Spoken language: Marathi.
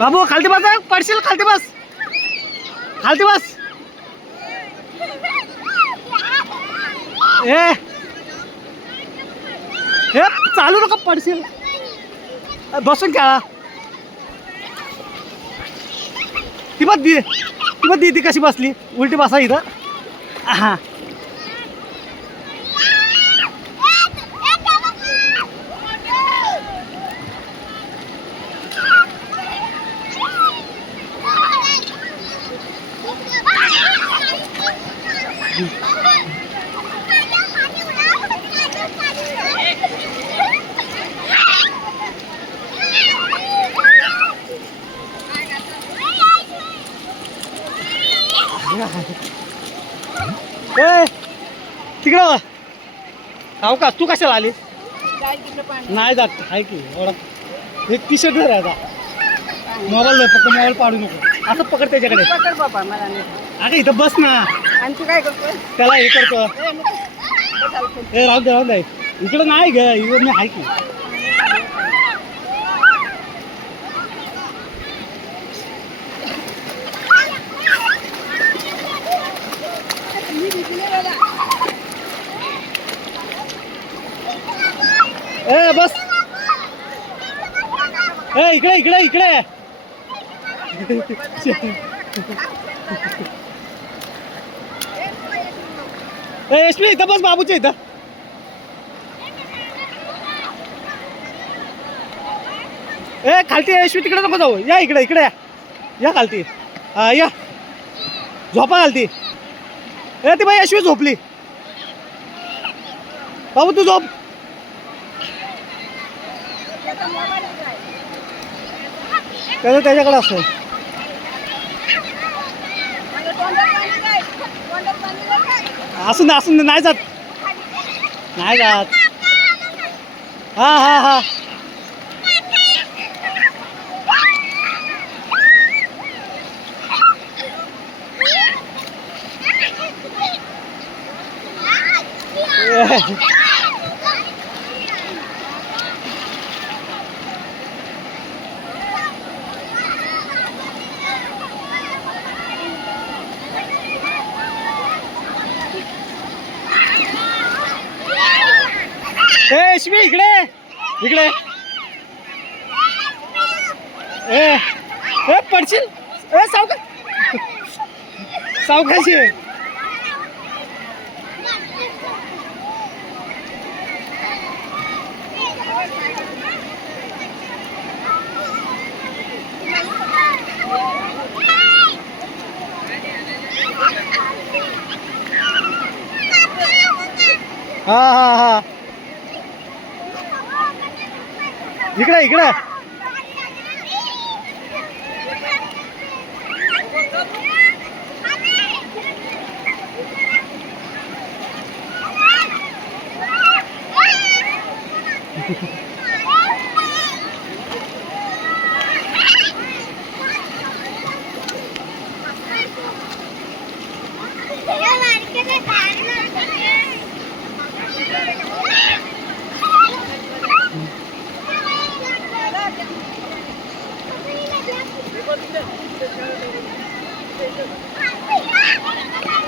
बाबू खालती बस पडशील खालती बस खालती बस ए हे चालू नका पडशील बसून खेळा ती बघ ती कशी बसली उलटी बसा इथं हां ए तिकडं हो का तू कशाला आली नाही जात आहे की एवढा एक टी शर्ट घर आहे आता मोबाईल दे फक्त मोबाईल पाडू नको असं पकड त्याच्याकडे पकड बाबा मला नाही अगं इथं बस ना आणि तू काय करतोय त्याला हे करतो ए राहू दे इकडं नाही ग इकडं मी आहे की ए बस ए इकडे ए यशवी इथं बस बाबूच्या इथं ए खालती यशवी तिकडे नको जाऊ या इकडे या खालती या झोपा खालती ए ती बाई यशवी झोपली बाबू तू झोप त्याच्याकडे असतो असून दे नाही जात हा ए शिवी इकडे ए पडशील ए सावकाशी हा इकडे